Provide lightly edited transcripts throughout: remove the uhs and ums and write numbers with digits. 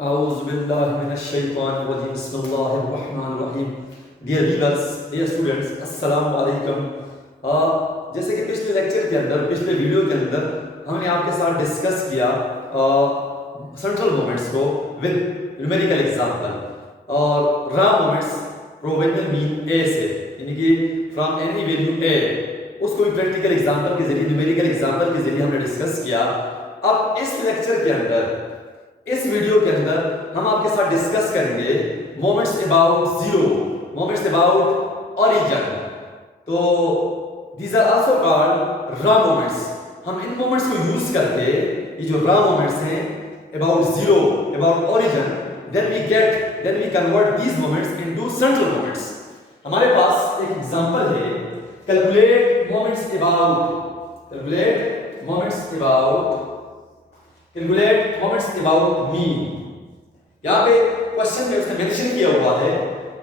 Auzubillahiminash-shaytanir-rajim. Bismillahir-rahmanir-rahim. Dear readers, dear students, अस्सलाम वालेकुम। जैसे कि पिछले लेक्चर के अंदर, पिछले वीडियो के अंदर हमने आपके साथ डिस्कस किया सेंट्रल मोमेंट्स को विद न्यूमेरिकल एग्जांपल और रा मोमेंट्स प्रोबेबल मीन ए से, यानी कि फ्रॉम एनी वैल्यू ए, उसको भी प्रैक्टिकल एग्जांपल के जरिए, न्यूमेरिकल एग्जांपल के जरिए हमने डिस्कस किया। अब इस लेक्चर के अंदर, इस वीडियो के अंदर हम आपके साथ डिस्कस करेंगे moments about zero, moments about origin. तो these are also called raw moments. हम इन मोमेंट्स को यूज करके, ये जो रॉ मोमेंट्स हैं about zero, about origin, then we convert these moments into central moments. हमारे पास एक एग्जांपल है, कैलकुलेट मोमेंट्स अबाउट मी। यहां पे क्वेश्चन में उसने मेंशन किया हुआ है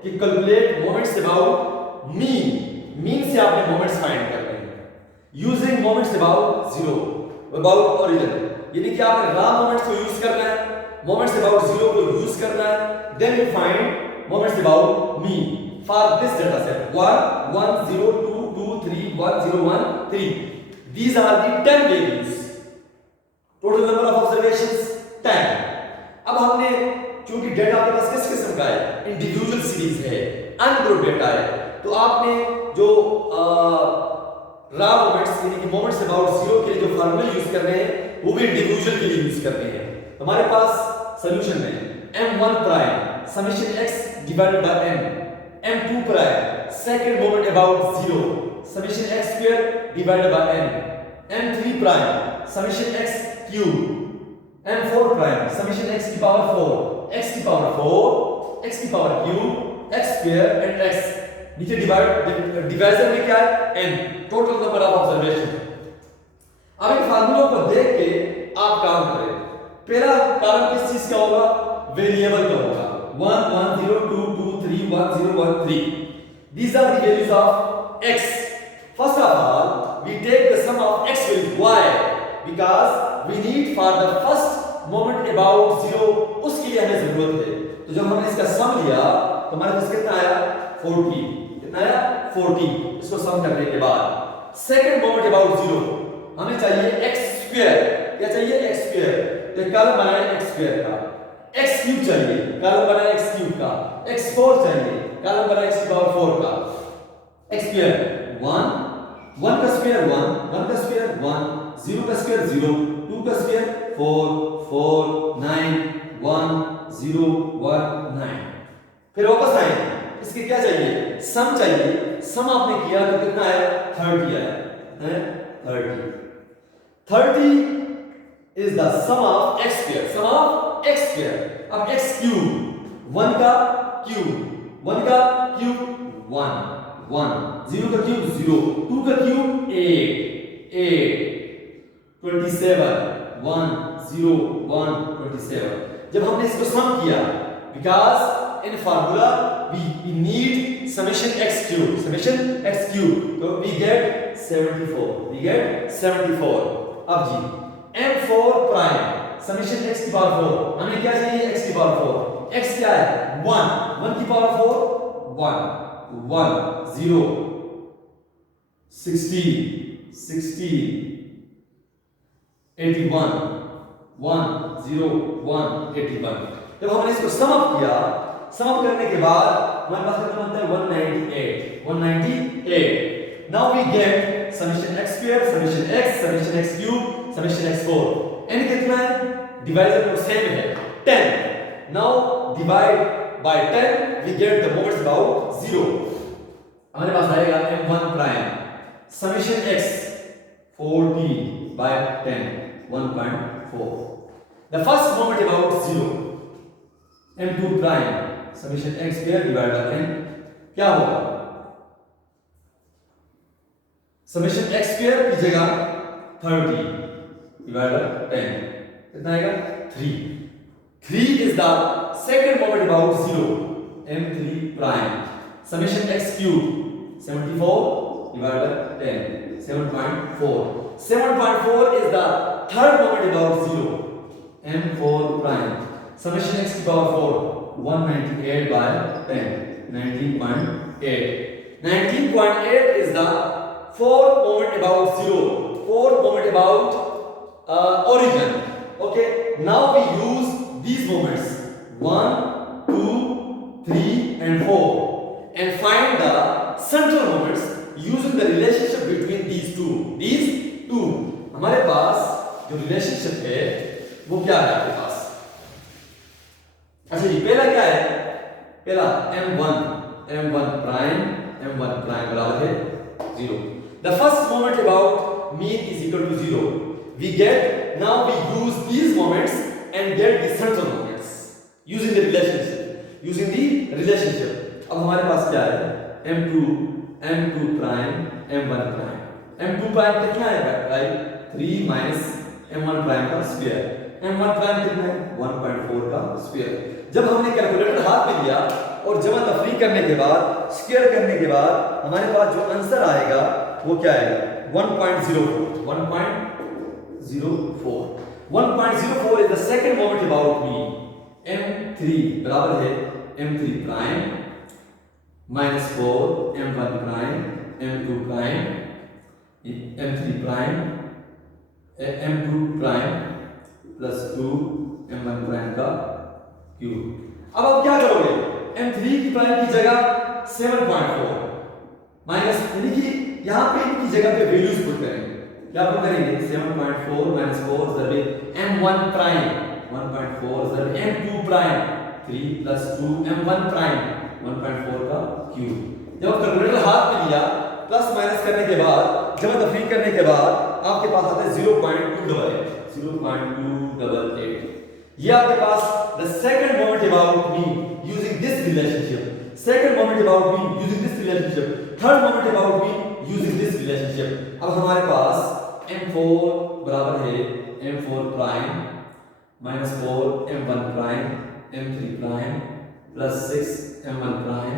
कि कैलकुलेट मोमेंट्स अबाउट मीन से आपने मोमेंट्स फाइंड करने हैं using moments about zero, about origin, यानी कि आपने रा मोमेंट्स को यूज करना है, मोमेंट्स अबाउट जीरो को यूज करना है, then you find moments about mean for this data set 1 1 0 2 2 3 1 0 1 3। these are the 10 values, total number of observations 10। अब हमने, क्योंकि डेटा आपके पास किस किस्म का है, इंडिविजुअल सीरीज है, अनग्रुप डेटा है, तो आपने जो रा मोमेंट्स यानी कि मोमेंट्स अबाउट जीरो के लिए जो फार्मूला यूज कर रहे हैं वो भी इंडिविजुअल के लिए यूज करते हैं। हमारे पास सॉल्यूशन में m1 prime summation x divided by m, m2 prime second moment about zero summation x square divided by m, m3 prime summation x cube, m4 prime summation x की power 4, x की power 4, x की power cube, x square and x। नीचे divisor में क्या है, n, total number of observation. अब इन फार्मूलों को देख के आप काम करें। पहला कॉलम किस चीज का होगा, वेरिएबल का होगा, 1 1 0 2 2 3 1 0 1 3। these are the values of x. first of all we take the sum of x values. why? because we need for the first moment about zero, उसके लिए हमें जरूरत है। तो जब हमने इसका सम लिया तो हमारे पास कितना आया, 40। कितना आया, 40। इसको सम करने के बाद सेकंड मोमेंट अबाउट जीरो हमें चाहिए x स्क्वायर। क्या चाहिए, x स्क्वायर। तो कॉलम बनाए x स्क्वायर का, x क्यूब चाहिए, कॉलम बनाए x क्यूब का, x4 चाहिए, कॉलम बनाए x की पावर 4 का, x स्क्वायर 1 1 का स्क्वायर 1 1 का स्क्वायर 1 0 का स्क्वायर 0 2 का स्क्वायर 4 4 9 1 0 1 9। फिर वापस आए, इसके क्या चाहिए, सम चाहिए। सम आपने किया तो कितना है, 30 आया है, 30 is the sum of x square, sum of x square। अब x क्यूब, 1 का क्यूब 1 1 1 0 का क्यूब 0 2 का क्यूब 8 27 1 0 1 27। जब हमने इसको सम किया, because in formula we need summation x cube, तो we get 74। अब जी m4 प्राइम समेशन x की पावर 4, हमें क्या चाहिए, x की पावर 4, x क्या है 1 1 की पावर 4 1 1 0 16 81 1 0 1 81। जब हमने इसको सम अप किया, सम अप करने के बाद हमारे पास कितना बनता है, 198। Now we get summation x square, summation x cube, summation x4। n कितना है, डिवाइजर तो सेम है 10। Now divide by 10 we get the moments about zero. हमारे पास आएगा m1 prime summation x 40 by 10 1.4। The first moment about zero m2 prime summation x square divide by n, क्या होगा, summation x square की जगह 30 divide by 10, कितना आएगा 3 is the second moment about zero, m3 prime summation x cube 74 divided by 10 7.4 is the third moment about zero, m4 prime summation x की power 4 198 by 10 19.8 19.8 is the fourth moment about zero, fourth moment about origin. Okay, now we use these moments 1 2 3 and 4 and find the central moments using the relationship between these two हमारे पास जो relationship है वो क्या है आपके पास? अच्छा जी, पहला क्या है? पहला m1 प्राइम बराबर है 0. The first moment about mean is equal to 0. We get, now we use these moments and get the central moments using the relationship. अब हमारे पास क्या है? m2 prime m1 prime. m2 prime कितना है भाई? 3 minus m1 prime का square. m1 prime कितना है? 1.4 का स्क्वायर. जब हमने कैलकुलेटर हाथ में लिया और जमा तफरीक करने के बाद, स्क्वायर करने के बाद हमारे पास जो आंसर आएगा वो क्या आएगा? 1.04 is the second moment about mean. m3 बराबर है m3 prime minus 4 m1 prime m2 prime m3 prime m2 prime plus 2 m1 prime का क्यूब. अब आप क्या करोगे? m3 की प्राइम की जगह 7.4 माइनस, यानी कि यहां पे इनकी जगह पे वैल्यूज पुट करेंगे. क्या पुट करेंगे? 7.4 माइनस 4 जब m1 प्राइम 1.4 जब m2 prime 3 plus 2 m1 prime 1.4 का क्यूब. जब कैलकुलेटर हाथ में लिया, प्लस माइनस करने के बाद, जमा तफरीक करने के बाद आपके पास आता है 0.288. ये आपके पास the second moment about me using this relationship. Second moment about me using this relationship. Third moment about me using this relationship. अब हमारे पास m4 बराबर है m4 prime minus 4 m1 prime m3 prime plus 6 m1 prime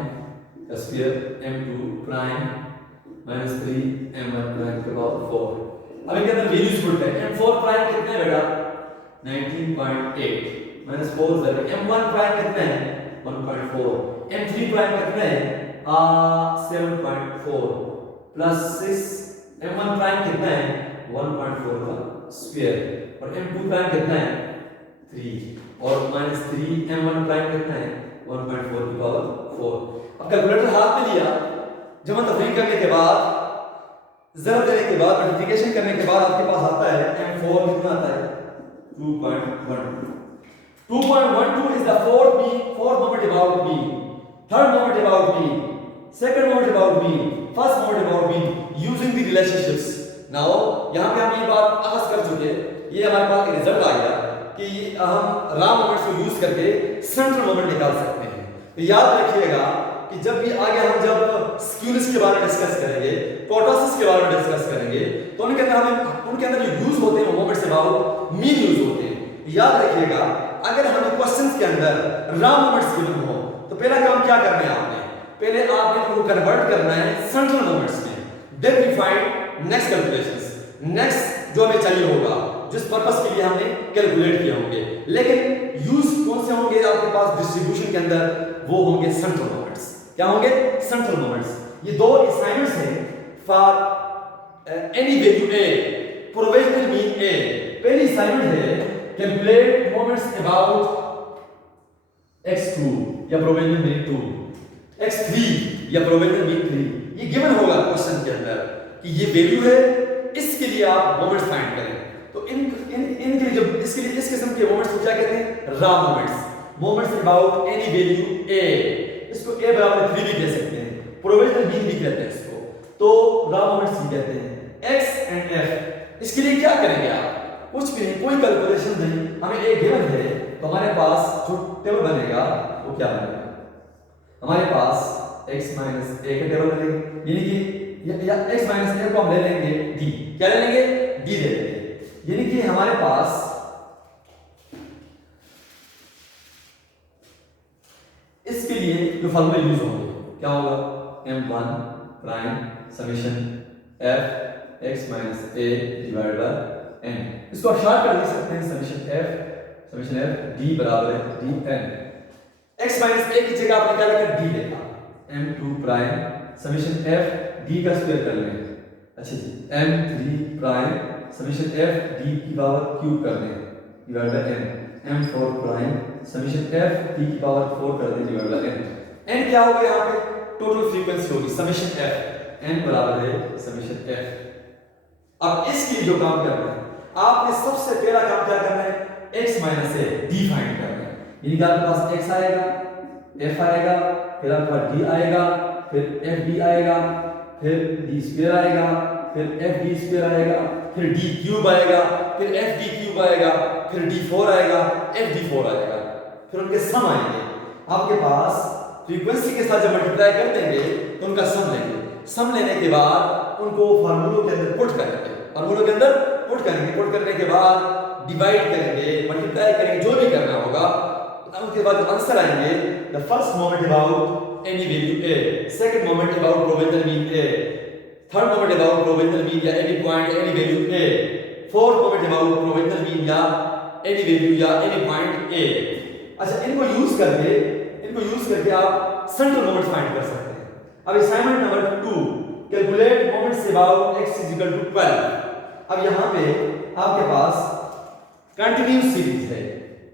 का square m2 prime minus 3 m1 prime के power 4. अब इनके अंदर values put करें. m4 प्राइम कितना है बेटा? 19.8 माइनस 4 जब m1 प्राइम कितना है? 1.4. m3 प्राइम कितना है? 7.4 प्लस 6 m1 प्राइम कितना है? 1.4 का स्क्वायर और m2 प्राइम कितना है? 3 और माइनस 3 m1 प्राइम कितना है? 1.4 की पावर 4. अब कैलकुलेटर हाथ में लिया, जमा तफरीक करने के बाद, ज़रब देने के बाद, मल्टीप्लिकेशन करने के बाद आपके पास आता है m4 कितना आता है? 2.12 is the fourth moment about me, third moment about me, second moment about me, first moment about me using the relationships. Now यहाँ पे हम ये बात आगाज कर चुके हैं. ये हमारे पास एक रिजल्ट आ गया कि हम रा मोमेंट्स को यूज करके सेंट्रल मोमेंट निकाल सकते हैं. तो याद रखिएगा कि जब भी आगे हम जब स्क्यूनेस के बारे में डिस्कस करेंगे, प्रोटोसिस के बारे में डिस्कस करेंगे, तो उनके अंदर जो यूज होते हैं मोमेंट्स अबाउट मीन यूज होते हैं. याद रखिएगा, अगर हमें क्वेश्चंस के अंदर रा मोमेंट्स गिवन हो तो पहला काम क्या करना है आपने? पहले आपने उनको कन्वर्ट करना है सेंट्रल मोमेंट्स में. Then we find next calculations, next जो हमें चाहिए होगा, जिस पर्पस के लिए हमने कैलकुलेट किए होंगे. लेकिन यूज कौन से होंगे आपके पास डिस्ट्रीब्यूशन के अंदर? वो होंगे सेंट्रल मोमेंट्स. क्या होंगे? Central moments. ये दो असाइनमेंट्स हैं for any value a, provisional mean a. पहली असाइनमेंट है कैलकुलेट मोमेंट्स अबाउट x2 या प्रोविजनल मीन 2, x3 या प्रोविजनल मीन 3. ये गिवन होगा क्वेश्चन के अंदर कि ये वैल्यू है, इसके लिए आप मोमेंट्स फाइंड करें. तो इनके लिए जब इसके लिए इस किस्म के मोमेंट्स को क्या कहते हैं? रा moments. Moments about any value a. इसको a बराबर 3 भी कह सकते हैं, प्रोविजनल मीन भी कहते हैं इसको. तो रा मोमेंट्स भी कहते हैं. x and f. इसके लिए क्या करेंगे आप? कुछ भी नहीं, कोई कैलकुलेशन नहीं. हमें एक गिवन है तो हमारे पास जो टेबल बनेगा वो क्या बनेगा? हमारे पास x माइनस a का टेबल बनेगा. यानी कि या x माइनस a को हम ले लेंगे d. क्या ले लेंगे? d ले लेंगे. यानी कि हमारे पास इसके लिए जो फॉर्मूला यूज होंगे क्या होगा? m1 prime summation f x minus a divide by n. इसको शॉर्ट कर लिख सकते हैं summation f summation F D बराबर है डी एन x माइनस ए की जगह आपने क्या लिखा डी लिखा m2 prime summation F D का स्क्वायर कर लें। अच्छा जी m3 prime summation F D की पावर क्यूब कर दें divide by n m4 prime summation F D की पावर 4 कर दें डिवाइड बाय n n क्या होगा यहाँ पे टोटल फ्रीक्वेंसी होगी समेशन एफ n बराबर है समेशन एफ। अब इसके लिए जो काम करना है आपने सबसे पहला काम क्या करना है x minus A D find करना है, यानी कि आपके पास x आएगा f आएगा फिर आपके पास d आएगा फिर f d आएगा फिर d स्क्वायर आएगा फिर f d स्क्वायर आएगा फिर d क्यूब आएगा फिर f d क्यूब आएगा फिर d 4 आएगा f d 4 आएगा फिर उनके सम आएंगे। आपके पास फ्रीक्वेंसी के साथ जब मल्टीप्लाई कर देंगे तो उनका सम लेंगे, सम लेने के बाद उनको फार्मूलों के अंदर पुट करेंगे, फार्मूलों के अंदर पुट करेंगे, पुट करने के बाद डिवाइड करेंगे मल्टीप्लाई करेंगे जो भी करना होगा। उसके बाद आंसर आएंगे the first moment about any value a, second moment about probable mean a, third moment about probable mean या any point any value a, fourth moment about probable mean या एनी वैल्यू या any point a। अच्छा इनको use करके आप central moment find कर सकते हैं। अब assignment number 2 calculate moments about x = 12। अब यहां पे आपके पास कंटिन्यूअस सीरीज है,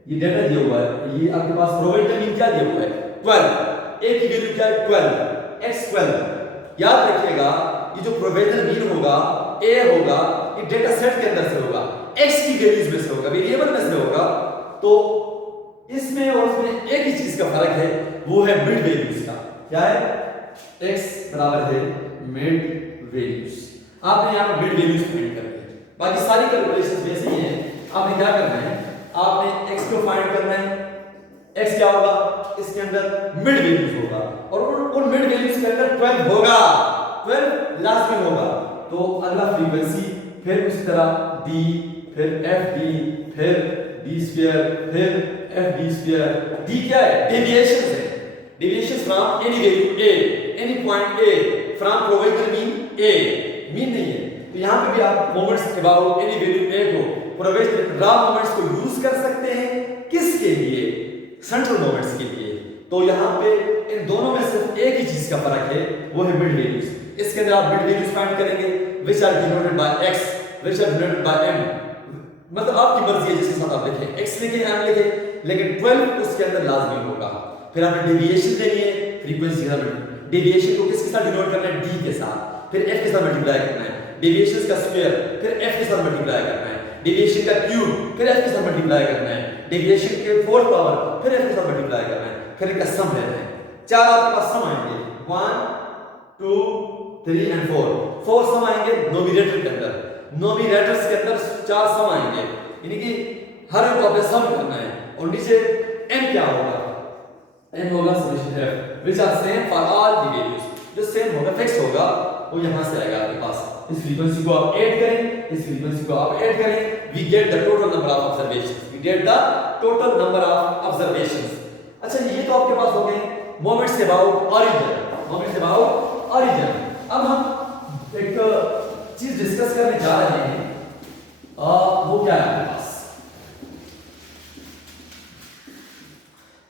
ये डेटा दिया हुआ है, ये आपके पास प्रोबेबिलिटी मीन क्या दिया हुआ है 12, a की वैल्यू क्या है 12 x 12। याद रखिएगा ये जो प्रोबेबिलिटी मीन होगा a होगा ये डेटा सेट के अंदर से होगा, x की वैल्यूज में से होगा, वेरिएबल में से होगा। तो इसमें और उसमें एक ही चीज का फर्क है वो है मिड वैल्यूज का। क्या है x बराबर है मिड वैल्यूज। आपने यहां पे मिड वैल्यूज फाइंड करनी है, बाकी सारी कैलकुलेशंस वैसे ही हैं। आपने क्या करना है आपने x को फाइंड करना है, x क्या होगा इसके अंदर मिड वैल्यूज होगा और उन मिड वैल्यूज के अंदर 12 होगा, 12 लाजमी होगा। तो अगला फ्रीक्वेंसी फिर उसी तरह d फिर fd फिर d स्क्वायर फिर fd स्क्वायर। d क्या है डेविएशंस है, deviations from any value a, any point a from probable mean a, mean नहीं है। तो यहां पे भी आप moments about any value a को प्रोबेबल रॉ मोमेंट्स को यूज कर सकते हैं किसके लिए सेंट्रल मोमेंट्स के लिए। तो यहां पे इन दोनों में सिर्फ एक ही चीज का फर्क है वो है मिड वैल्यूज। इसके अंदर आप मिड वैल्यूज फाइंड करेंगे which are denoted by x which are denoted by m, मतलब आपकी मर्जी है जिसके साथ आप लिखें x लिखें m लिखें, लेकिन 12 उसके अंदर लाजमी होगा। फिर आपने डेविएशन लेनी है फ्रीक्वेंसी के साथ, डेविएशन को किसके साथ डिनोट करना है d के साथ, फिर f के साथ मल्टीप्लाई करना है, डेविएशंस का स्क्वायर फिर f के साथ मल्टीप्लाई करना है, डेविएशन का क्यूब फिर f के साथ मल्टीप्लाई करना है, डेविएशन के 4th पावर फिर f के साथ मल्टीप्लाई करना है, फिर इनका सम लेना है। चार आपके पास सम आएंगे 1 2 3 एंड 4 सम आएंगे नोमिनेटर के अंदर, नोमिनेटर्स के अंदर 4 सम आएंगे, यानी कि हर एक को आपने सम करना है। और नीचे n क्या होगा n होगा summation f which are same for all the values, जो सेम होगा फिक्स होगा वो यहां से आएगा आपके पास। इस फ्रीक्वेंसी को आप ऐड करें, इस फ्रीक्वेंसी को आप ऐड करें, we get the total number of observations, we get the total number of observations. अच्छा ये तो आपके पास हो गए moments about origin, moments about origin. अब हम एक चीज डिस्कस करने जा रहे हैं, वो क्या है आपके पास।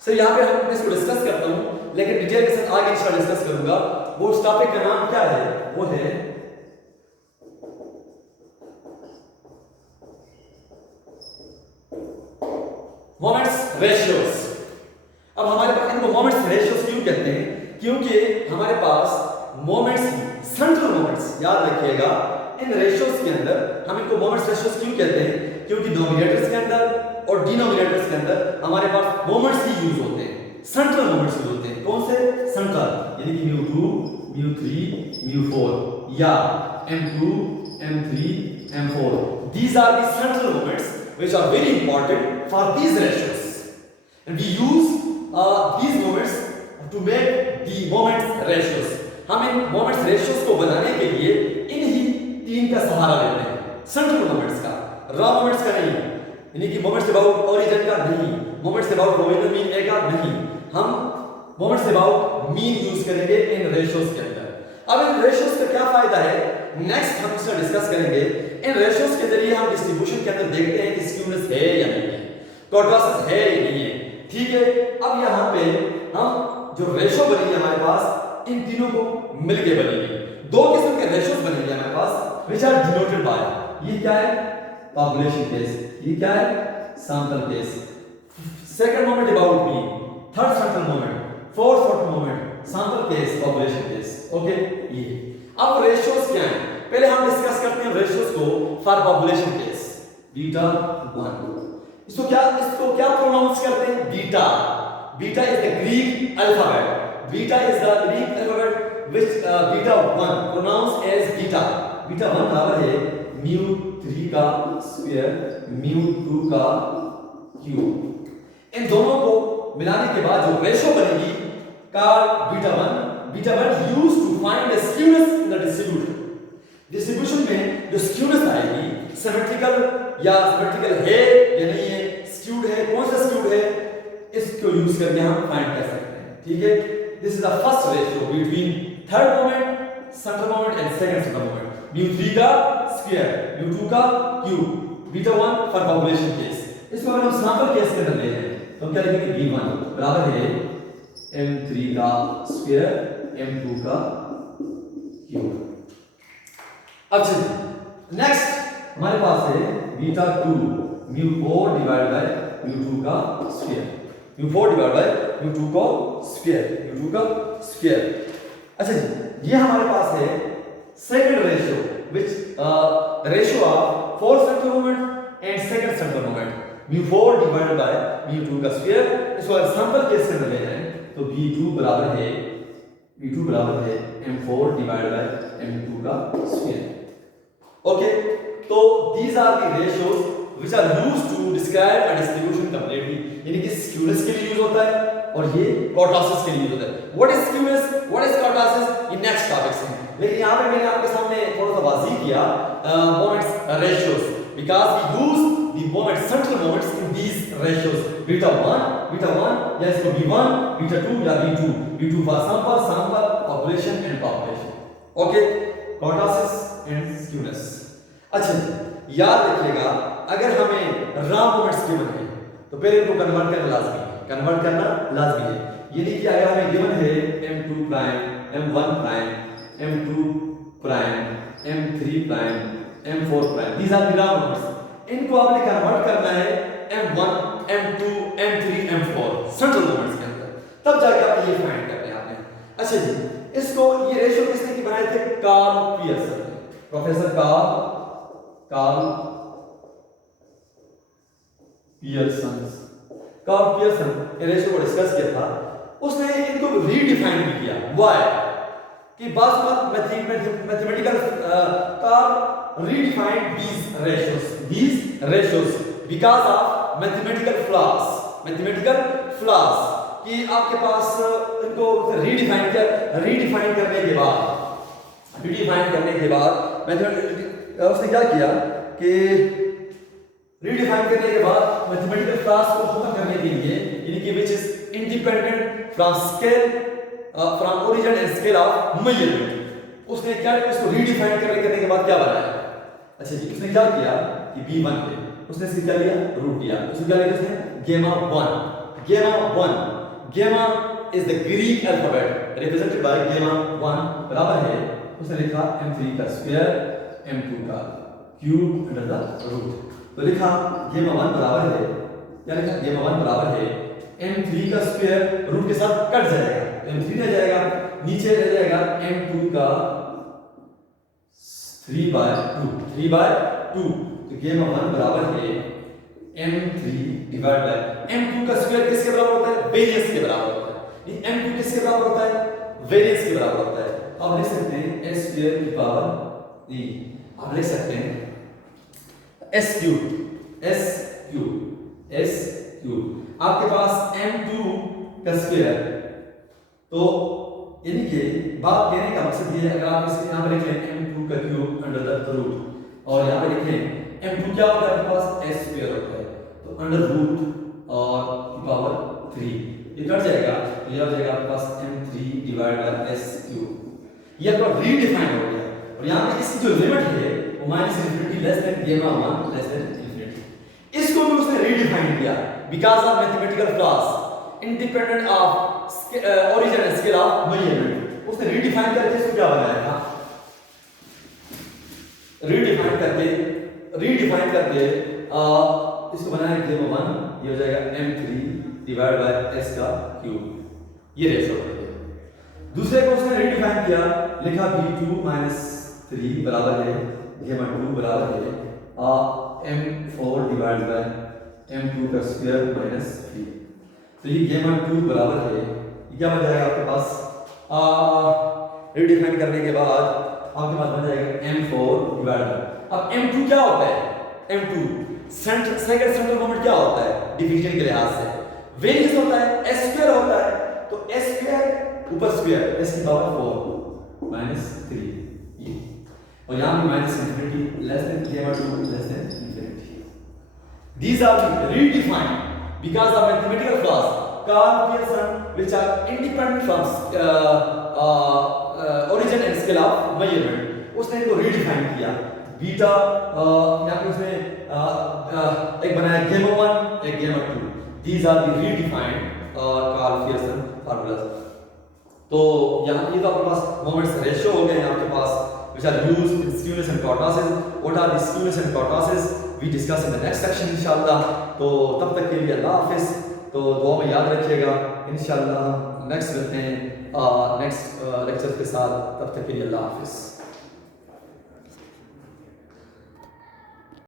सो यहां पे हम इसको डिस्कस करता हूं, लेकिन डिटेल के साथ आगे इंशाल्लाह डिस्कस करूंगा। वो उस टॉपिक का नाम क्या है, वो है मोमेंट्स रेशियोज। अब हमारे पास इनको मोमेंट्स रेशियोज क्यों कहते हैं, क्योंकि हमारे पास मोमेंट्स सेंट्रल मोमेंट्स, याद रखिएगा इन रेशियोज के अंदर हम इनको मोमेंट्स रेशियोज क्यों कहते हैं, क्योंकि नोमिनेटर्स के अंदर और डिनोमिनेटर्स के अंदर हमारे पास मोमेंट्स ही यूज होते हैं, सेंट्रल मोमेंट्स यूज होते हैं। कौन से सेंट्रल, यानी कि mu2 mu3 mu4 या m2 m3 m4, these are the central moments which are very important for these ratios, and we use these moments to make the moments ratios। हम इन moments ratios को बनाने के लिए इन्हीं तीन का सहारा लेते हैं, सेंट्रल मोमेंट्स का, रॉ मोमेंट्स का नहीं, यानी कि मोमेंट्स अबाउट ओरिजिन का नहीं, मोमेंट्स अबाउट प्रोबेबल मीन ए का नहीं, हम मोमेंट्स अबाउट मीन यूज करेंगे इन रेशियोज के अंदर। अब इन रेशियोज का क्या फायदा है, नेक्स्ट हम इसका डिस्कस करेंगे। इन रेशियोज के जरिए हम डिस्ट्रीब्यूशन के अंदर देखते हैं कि स्क्यूनेस है या नहीं है। कर्टोसिस है या नहीं है। ठीक है, अब यहाँ पे हम जो रेशो बनी है हमारे पास, इन तीनों को मिलके बनेगी। दो किस्म के रेशोस बनेंगे हमारे पास, विच आर डिनोटेड बाय, ये क्या है पॉपुलेशन केस, ये क्या है sample case. Second moment about me, third central moment, fourth central moment, sample case, population case. Okay, ये अब रेशियोस क्या हैं, पहले हम डिस्कस करते हैं रेशियोस को फॉर पॉपुलेशन केस। बीटा 1, इसको क्या प्रोनाउंस करते हैं, beta. Beta is the Greek alphabet, beta is the Greek alphabet which beta 1 pronounce as beta. Beta 1 बराबर है म्यू 3 का स्क्वायर म्यू 2 का क्यूब। इन दोनों को मिलाने के बाद जो रेशो बनेगी का beta 1 used to find the skewness in the distribution में जो स्क्यूनेस आएगी, सिमेट्रिकल है या नहीं है, स्क्यूड है, कौन सा स्क्यूड है, इसको यूज करके हम फाइंड कर सकते हैं। ठीक है, this is the first ratio between third moment, central moment and second central moment. Mu 3 का स्क्वायर म्यू 2 का cube, beta 1 for population case. इसको अगर हम सैंपल केस के अंदर ले लें तो क्या लिखेंगे, b1 बराबर है m3 का स्क्वायर m2 का क्यूब। अब चलिए नेक्स्ट हमारे पास है beta 2 mu 4 divide by mu 2 का square, mu 4 divide by mu 2 का स्क्वायर, म्यू 2 का स्क्वायर। अच्छा जी, ये हमारे पास है second ratio which the ratio of fourth central moment and second central moment, mu 4 divided by mu 2 का स्क्वायर। इसको अगर सैंपल केस के अंदर ले जाएं तो b2 बराबर है m4 डिवाइडेड बाय m2 का स्क्वायर। ओके, तो these are the ratios which are used to describe a distribution completely, यानी कि स्क्यूनेस के लिए यूज होता है और ये कर्टोसिस के लिए यूज होता है। What is skewness, what is kurtosis, ये नेक्स्ट टॉपिक्स हैं, लेकिन यहाँ पे मैंने आपके सामने थोड़ा सा वाज़ेह किया moments ratios because we use the moment central moments in these ratios, beta 1 या इसको b1, beta 2 या b2 for sample population and population। okay, kurtosis and skewness. अच्छा, याद रखिएगा अगर हमें रॉ मोमेंट्स गिवन है तो पहले इनको कन्वर्ट करना लाजमी है। यानी कि अगर हमें गिवन है m2 prime m1 prime m2 prime m3 prime m4 prime, these are the raw moments, इनको आपने कन्वर्ट करना है m1 m2 m3 m4 central moments के अंदर, तब जाके आप ये फाइंड करने आपने। अच्छा जी, इसको ये रेशियो किसने की बनाए थे, Karl Pearson, professor Karl Pearson ये रेशियो को डिस्कस किया था। उसने इनको रीडिफाइन भी किया। व्हाई कि mathematical Karl redefined these ratios because of mathematical flaws कि आपके पास इनको रीडिफाइन करने के बाद उसने क्या किया कि रीडिफाइन करने के बाद मैथमेटिकल फ्लॉज को खत्म करने के लिए, यानी कि which is independent from origin and scale of measurement, उसने क्या इसको रीडिफाइन करने के बाद क्या बनाया। अच्छा जी, उसने क्या किया कि b1 पे उसने इसका क्या लिया, रूट लिया। उसने क्या लिया, उसने gamma 1 is the Greek alphabet represented by gamma 1 बराबर है, उसने लिखा m3 का स्क्वायर m2 का क्यूब अंडर द रूट। तो लिखा gamma 1 बराबर है, क्या लिखा, gamma 1 बराबर है m3 का स्क्वायर रूट के साथ कट जाएगा, m3 रह जाएगा, नीचे रह जाएगा m2 का 3/2, तो gamma 1 बराबर है m3 डिवाइड बाय m2 का स्क्वायर किसके बराबर होता है, वेरिएंस के बराबर होता है। ये m2 किसके बराबर होता है, वेरिएंस के बराबर होता है। अब लिख सकते हैं s स्क्वायर की पावर e, अब लिख सकते हैं s क्यूब आपके पास m2 का स्क्वायर। तो यानी कि बात कहने का मकसद ये है, अगर आप इसके यहाँ पर लिख लें m2 का क्यूब अंडर द रूट और यहाँ पे लिखें m2 क्या होता है आपके पास s स्क्वायर होता है, तो अंडर रूट और की पावर 3 ये कट जाएगा, तो ये हो जाएगा आपके पास m3 divide by s cube. ये आपका रीडिफाइन हो गया और यहाँ पे इसकी जो लिमिट है वो -∞ less than gamma 1 less than ∞, इसको भी उसने रीडिफाइन रीडिफाइन किया because of mathematical flaws independent of origin and scale of measurement. उसने रीडिफाइन करके इसको क्या बनाया था, रीडिफाइन करके इसको बनाया गेम 1, ये हो जाएगा m3 डिवाइड बाय s का क्यूब, ये रेशो हो गया। दूसरे को उसने रीडिफाइन किया, लिखा v2 - 3 बराबर है गेम 2 बराबर है m4 डिवाइड बाय m2 का स्क्वायर माइनस 3। तो ये गेम 2 बराबर है, ये क्या बन जाएगा आपके पास, रीडिफाइन करने के बाद आपके पास बन जाएगा m4 डिवाइड बाय, अब m2 क्या होता है, m2 centre second central moment क्या होता है डिवीजन के लिहाज से, वेरियस होता है, s स्क्वायर होता है, तो s स्क्वायर ऊपर स्क्वायर s की पावर 4 माइनस 3 ये, और यहां भी minus infinity less than game 2 less than infinity. These are redefined because of mathematical flaws Carl Pearson which are independent from origin and scale of measurement। उसने इनको redefine किया, beta यहाँ पे उसने एक बनाया गेम 1 एक game 2। These are the redefined Carl Pearson formulas। तो यहाँ ये तो आपके पास मोमेंट्स रेशियो हो गए हैं आपके पास which are used in skewness and kurtosis। What are the skewness and kurtosis we discuss in the next section इंशाल्लाह। तो तब तक के लिए अल्लाह हाफिज़। तो दुआ में याद रखिएगा, इंशाल्लाह नेक्स्ट मिलते हैं नेक्स्ट लेक्चर के साथ, तब तक के लिए अल्लाह हाफिज़।